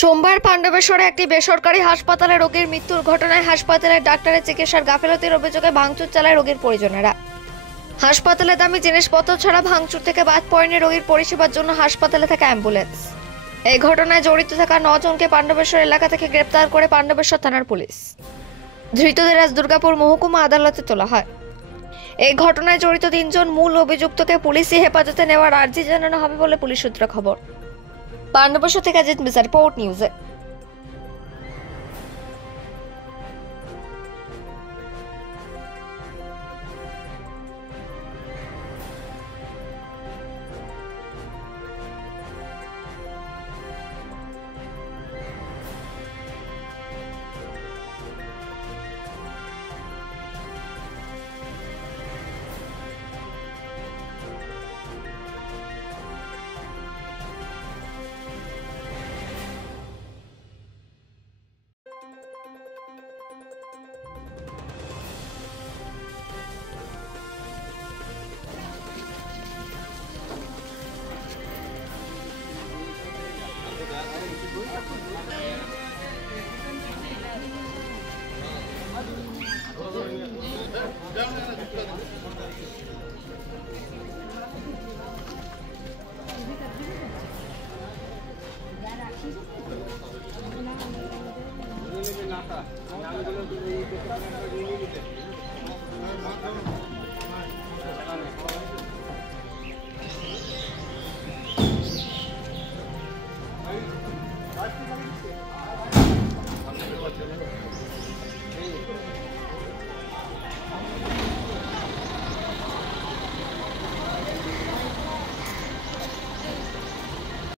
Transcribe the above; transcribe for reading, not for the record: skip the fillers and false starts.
সোমবার পাণ্ডবেশ্বরে একটি বেসরকারি হাসপাতালে রোগীর মৃত্যুর ঘটনায় হাসপাতালের ডাক্তারের চিকিৎসার গাফিলতির অভিযোগে ভাঙচুর চালায় রোগীর পরিজনেরা। হাসপাতালে দামি জিনিসপত্র ছাড়া ভাঙচুর থেকে বাদ পড়েনি রোগীর পরিষেবার জন্য হাসপাতালে থাকা অ্যাম্বুলেন্স। এই ঘটনায় জড়িত থাকা 9 জনকে পাণ্ডবেশ্বর এলাকা থেকে গ্রেপ্তার করে পাণ্ডবেশ্বর থানার পুলিশ। ধৃতদের আজ দুর্গাপুর মহকুমা আদালতে তোলা হয়। এই ঘটনায় জড়িত 3 জন মূল অভিযুক্তকে পুলিশি হেফাজতে নেওয়ার আর্জি জানানো হবে বলে পুলিশ সূত্রে খবর। পাণ্ডবেশ্বর থেকে জিত মিসার রিপোর্ট নিউজে।